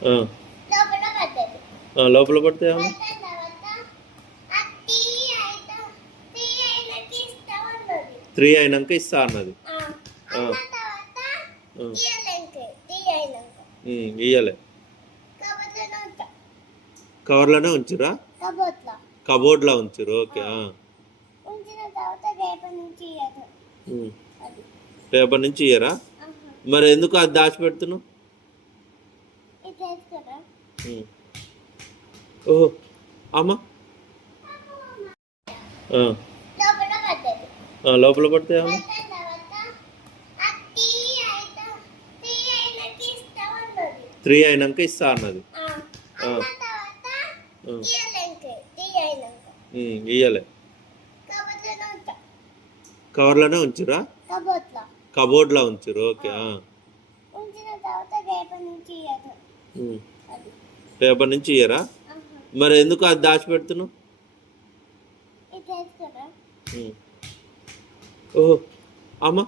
ఆ, లోపల పడ్డది. లోపల పడితే ఏమన్నా పడ్డ తర్వాత ఆ టీ అయితే టీ అయినాక ఇస్తామన్నది. 3 అయినాక ఇస్తా అన్నది. ఆ, అన్న తర్వాత ఆ, ఇయ్యలేంకే టీ అయినాక ఇయ్యలే. కబోర్డ్లోనే ఉంటా. కవర్లోనే ఉంచురా, కబోర్డ్లో కబోర్డ్లో ఉంచురు. ఓకే. ఉంచిన తర్వాత రేపటి నుంచి ఇయ్యదు అది. రేపటి నుంచి ఇయ్యరా? ఆహా. మరి ఎందుకు అది దాచిపెడుతున్నావు? ఇది తెలుసు కదా. ఓహో, అమ్మా. ఆ, లోపల పడ్డది. లోపల పడితే ఏమన్నా పడ్డ తర్వాత ఆ టీ అయితే టీ అయినాక ఇస్తామన్నది. 3 అయినాక ఇస్తా అన్నది. అన్న తర్వాత ఇయ్యలేంకే టీ అయినాక ఇయ్యలే. కబోర్డ్లోనే ఉంటా. కవర్లోనే ఉంచురా, కబోర్డ్లో కబోర్డ్లో ఉంచురు. ఓకే. ఉంచిన తర్వాత రేపటి నుంచి ఇయ్యదు అది. రేపటి నుంచి ఇయ్యరా? ఆహా. మరి ఎందుకు అది దాచిపెడుతున్నావు? ఇది తెలుసు కదా. ఓహో, అమ్మా.